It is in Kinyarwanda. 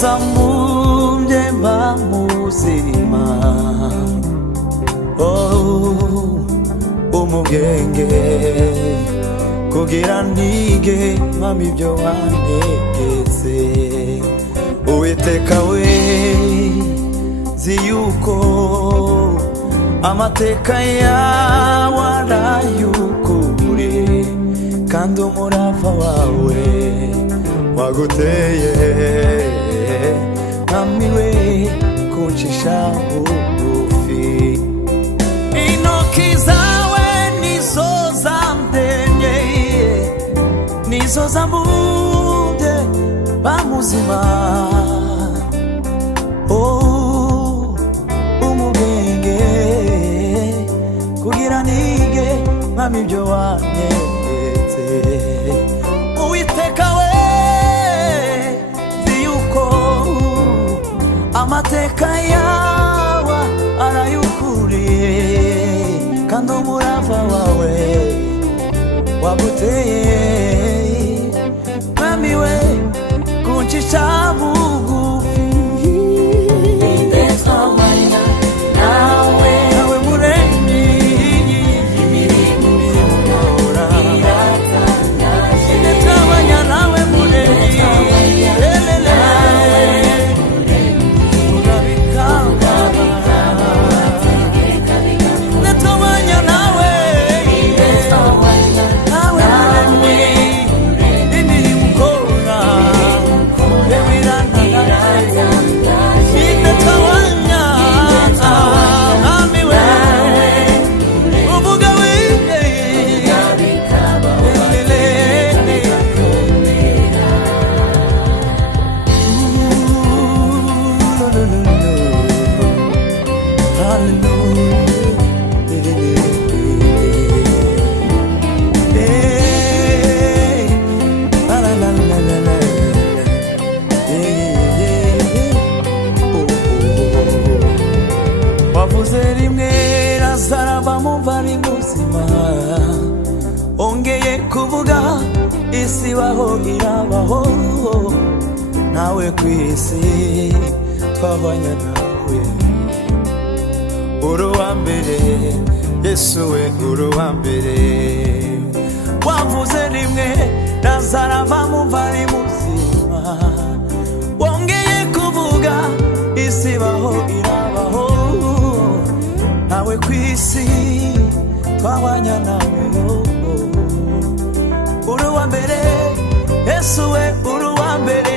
zamumbye mba muzima. Umugenge kugira ntige mama ibyo wantegetse. Uwiteka we nzi yuko amateka yawe arayukuri, kandi umurava wawe waguteye mwami we kuncisha bugufi. Intoki zawe nizo zandemye, nizo zamumbye mba muzima. Umugenge kugira nige mwami ibyo wantegetse. Uwiteka we nzi yuko amateka yawe arayukuriye, kandi umurava wawe waguteye mwami we kuncisha bugufi. Nawe muremyi imirimo ukora, ndetawanya nawe muremyi ongeye kuvuga isi baho irabaho, nawe kwisi twabanya nawe. Uruwa mbere Yesu we uruwa mbere, wavuze rimwe Lazaro ava mu mva ari muzima. Ongeye kuvuga isi baho irabaho, nawe kwisi twabanya nawe. Uruwa mbere Yesu we uruwa mbere.